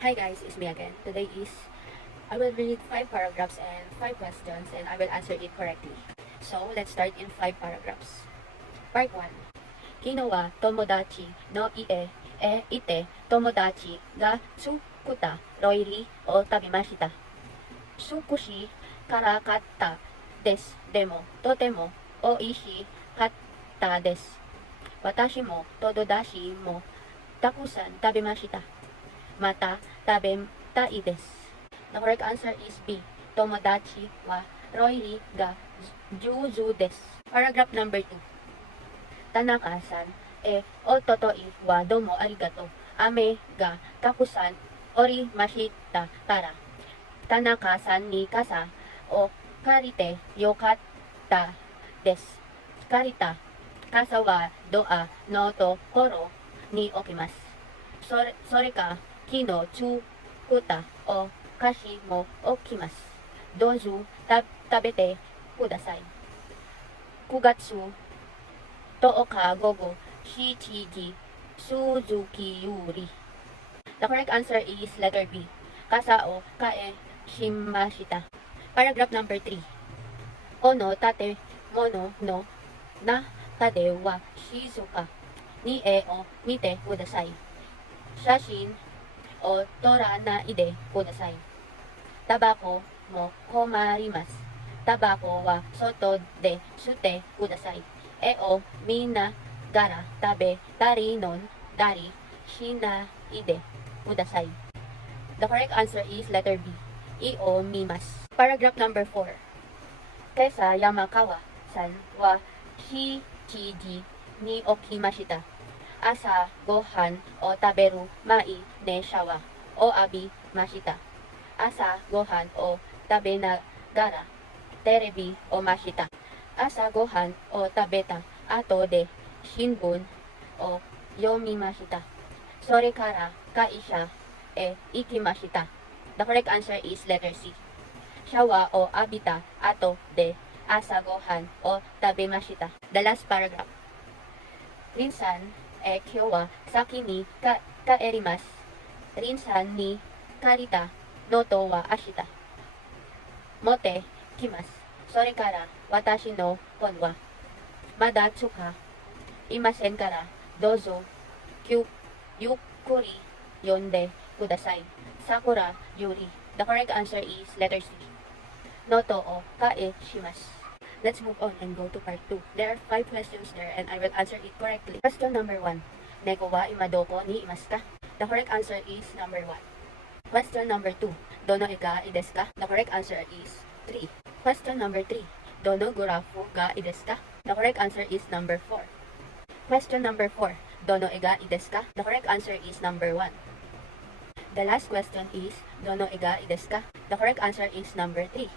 Hi guys, it's me again. Today is I will read 5 paragraphs and 5 questions and I will answer it correctly. So let's start in 5 paragraphs. Part 1. Kino wa tomodachi no ie ite tomodachi ga tsukuta roiri o tabimashita. Sukushi karakatta desu. Demo totemo oishii katta desu. Watashi mo tododashi mo takusan tabimashita. Mata tabetai desu. The correct answer is B. Tomodachi wa roiri ga juzu desu. Paragraph number 2. Tanaka-san o totoi wa domo arigato. Ame ga takusan orimashita kara. Tanaka-san ni kasa o karite yokatta desu. Karita kasa wa doa no tokoro ni okimasu. Sore ka kino tsukuta o kashi mo okimasu. Dozu tabete kudasai. 9月10日午後7時Suzuki Yuri. The correct answer is letter B. Kasa o kae shimashita. Paragraph number 3. Ono tate mono no na tade wa shizuka ni o mite kudasai. Shashin o toranai kudasai. Tabako mo komarimasu. Tabako wa soto de shute kudasai. O minagara tabe tari non dari shinaide kudasai. The correct answer is letter B. O mimasu. Paragraph number 4. Kesa Yamakawa-san wa shichiji ni okimashita. Asa gohan o taberu mai ne shawa o abimashita. Asa gohan o tabenagara terebi o mashita. Asa gohan o tabeta ato de shinbun o yomimashita. Sore kara kaisha ikimashita. The correct answer is letter C. Shawa o abita ato de asa gohan o tabemashita. The last paragraph. Rinsan kyo wa saki ni kaerimasu. Rinsan ni karita no to wa ashita. Mote kimasu. Sore kara watashi no pon wa mada tsuka imasen kara dozo yukkuri yonde kudasai. Sakura Yuri. The correct answer is letter C. Noto o kae shimasu. Let's move on and go to part 2. There are 5 questions there and I will answer it correctly. Question number 1. Neko wa imadoko ni imasu ka? The correct answer is number 1. Question number 2. Dono ga i desu ka? The correct answer is 3. Question number 3. Dono gurafu ga i desu ka? The correct answer is number 4. Question number 4. Dono ga i desu ka? The correct answer is number 1. The last question is Dono ga i desu ka? The correct answer is number 3.